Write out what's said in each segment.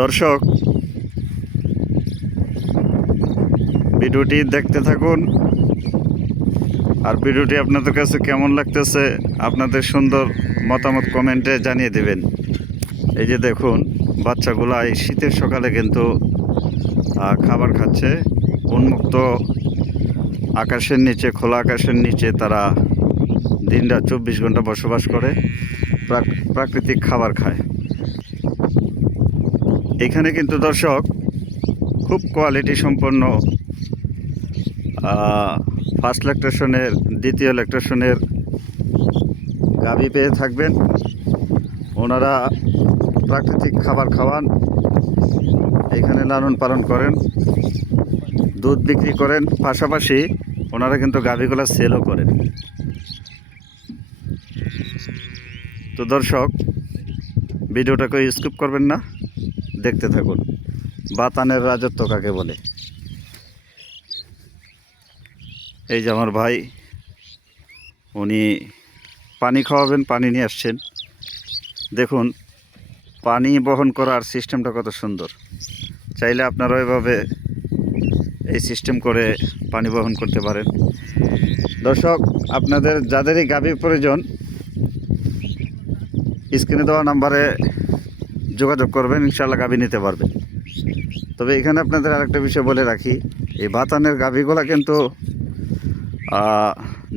দর্শক, ভিডিওটি দেখতে থাকুন। আর ভিডিওটি আপনাদের কাছে কেমন লাগতেছে আপনাদের সুন্দর মতামত কমেন্টে জানিয়ে দেবেন। এই যে দেখুন, বাচ্চাগুলো এই শীতের সকালে কিন্তু খাবার খাচ্ছে। উন্মুক্ত আকাশের নিচে, খোলা আকাশের নিচে তারা দিনরাত 24 ঘন্টা বসবাস করে, প্রাকৃতিক খাবার খায়। এখানে কিন্তু দর্শক খুব কোয়ালিটি সম্পন্ন ফার্স্ট ল্যাকটেশনের, দ্বিতীয় ল্যাকটেশনের গাভী পেয়ে থাকবেন। ওনারা প্রাকৃতিক খাবার খাওয়ান, এখানে লালন পালন করেন, দুধ বিক্রি করেন, পাশাপাশি ওনারা কিন্তু গাভীগুলো সেলও করেন। তো দর্শক, ভিডিওটাকে স্কিপ করবেন না, দেখতে থাকুন। বাতানের রাজত্ব কাকে বলে। এই যে আমার ভাই, উনি পানি খাওয়াবেন, পানি নিয়ে আসছেন। দেখুন পানি বহন করার সিস্টেমটা কত সুন্দর। চাইলে আপনারা এভাবে এই সিস্টেম করে পানি বহন করতে পারেন। দর্শক, আপনাদের যাদেরই গাভীর প্রয়োজন স্ক্রিনে দেওয়া নাম্বারে যোগাযোগ করবেন, ইনশাআল্লাহ গাভী নিতে পারবেন। তবে এখানে আপনাদের আরেকটা বিষয় বলে রাখি, এই বাতানের গাভীগুলা কিন্তু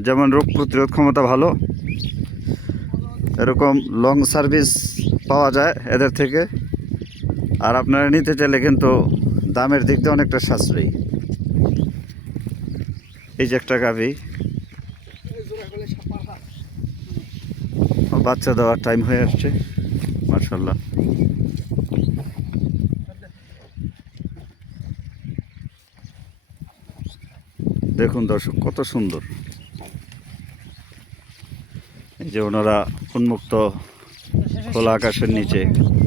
যেমন রোগ প্রতিরোধ ক্ষমতা ভালো, এরকম লং সার্ভিস পাওয়া যায় এদের থেকে। আর আপনারা নিতে চাইলে কিন্তু দামের দিক দিয়ে অনেকটা সাশ্রয়ী। এই যে একটা গাভী, বাচ্চা দেওয়ার টাইম হয়ে আসছে, মাশাআল্লাহ। দেখুন দর্শক, কত সুন্দর। এই যে ওনারা উন্মুক্ত খোলা আকাশের নিচে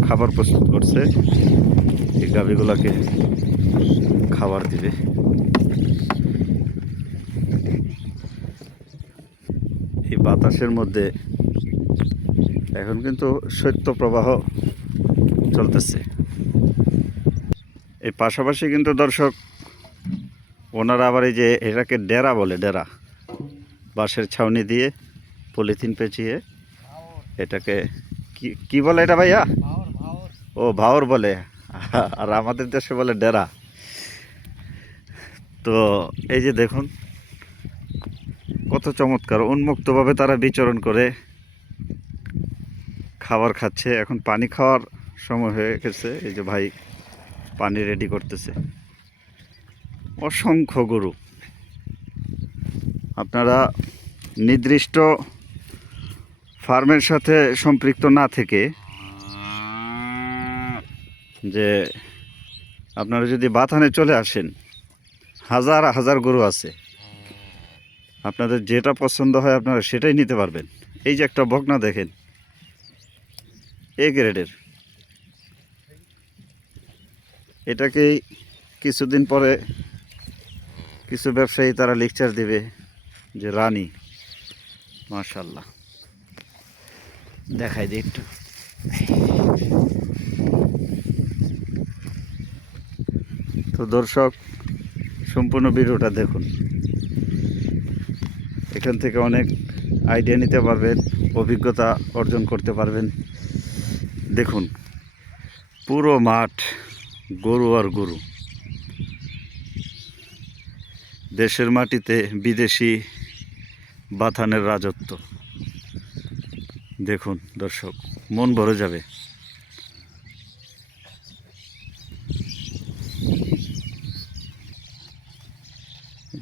খাবার প্রস্তুত করছে, এই গাভীগুলোকে খাবার দিবে। এই বাতাসের মধ্যে এখন কিন্তু শৈত্যপ্রবাহ চলতেছে। এই পাশাপাশি কিন্তু দর্শক, ওনারা আবার এই যে এটাকে ডেরা বলে, ডেরা বাঁশের ছাউনি দিয়ে পলিথিন পেঁচিয়ে এটাকে কি বলে এটা ভাইয়া? ও, ভাওর বলে। আর আমাদের দেশে বলে ডেরা। তো এই যে দেখুন কত চমৎকার, উন্মুক্তভাবে তারা বিচরণ করে খাবার খাচ্ছে। এখন পানি খাওয়ার সময় হয়ে গেছে। এই যে ভাই পানি রেডি করতেছে। অসংখ্য গরু। আপনারা নির্দিষ্ট ফার্মের সাথে সম্পৃক্ত না থেকে, যে আপনারা যদি বাথানে চলে আসেন, হাজার হাজার গরু আছে, আপনাদের যেটা পছন্দ হয় আপনারা সেটাই নিতে পারবেন। এই যে একটা বকনা দেখেন, এ গ্রেডের। এটাকেই কিছুদিন পরে কিছু ব্যবসায়ী তারা লেকচার দিবে যে রানী। মাশাআল্লাহ, দেখাই দিই একটু। তো দর্শক, সম্পূর্ণ ভিডিওটা দেখুন, এখান থেকে অনেক আইডিয়া নিতে পারবেন, অভিজ্ঞতা অর্জন করতে পারবেন। দেখুন পুরো মাঠ গরু আর গরু। দেশের মাটিতে বিদেশি বাথানের রাজত্ব। দেখুন দর্শক, মন ভরে যাবে।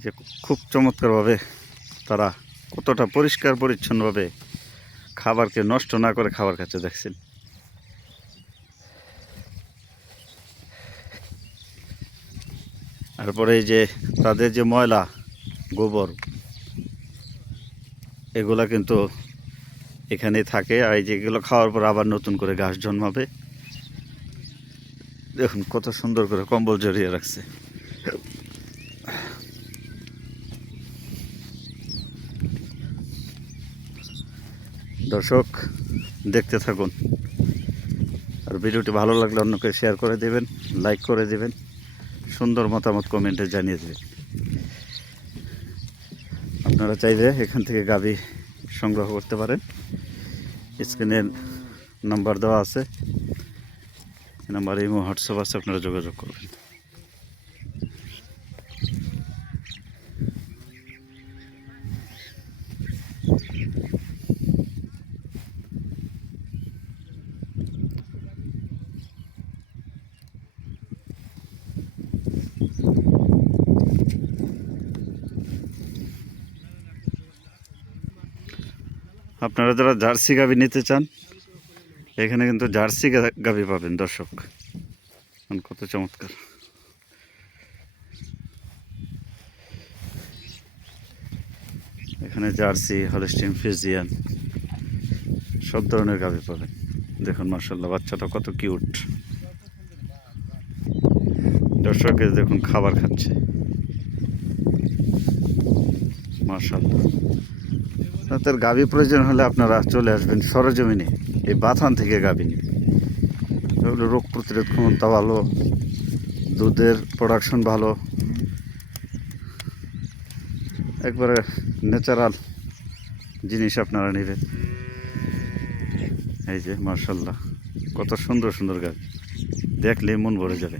যে খুব চমৎকারভাবে তারা কতটা পরিষ্কার পরিচ্ছন্নভাবে খাবারকে নষ্ট না করে খাবার খাচ্ছে, দেখছেন। তারপরে এই যে তাদের যে ময়লা, গোবর, এগুলা কিন্তু এখানেই থাকে। আর এই যেগুলো খাওয়ার পর আবার নতুন করে ঘাস জন্মাবে। দেখুন কত সুন্দর করে কম্বল জড়িয়ে রাখছে। দর্শক, দেখতে থাকুন। আর আর ভিডিওটি ভালো লাগলে অন্যকে শেয়ার করে দেবেন, লাইক করে দেবেন, সুন্দর মতামত কমেন্টে জানিয়ে দেবেন। আপনারা চাইলে এখান থেকে গাভী সংগ্রহ করতে পারেন। স্ক্রিনে নাম্বার দেওয়া আছে, নাম্বার ইমো হোয়াটসঅ্যাপ আছে, আপনারা যোগাযোগ করবেন। আপনারা যারা জার্সি গাভী নিতে চান, এখানে কিন্তু জার্সি গাভী পাবেন দর্শক। কত চমৎকার! এখানে জার্সি, হলস্টিন ফ্রিজিয়ান সব ধরনের গাভী পাবেন। দেখুন মাশাআল্লাহ, বাচ্চাটা কত কিউট। দর্শক দেখুন খাবার খাচ্ছে, মাশাআল্লাহ। আপনাদের গাভী প্রয়োজন হলে আপনারা চলে আসবেন সরজমিনে, এই বাথান থেকে গাভী নিয়ে। এগুলো রোগ প্রতিরোধ ক্ষমতা ভালো, দুধের প্রোডাকশন ভালো, একবারে ন্যাচারাল জিনিস আপনারা নেবেন। এই যে মাশাআল্লাহ, কত সুন্দর সুন্দর গাভী, দেখলে মন ভরে যাবে।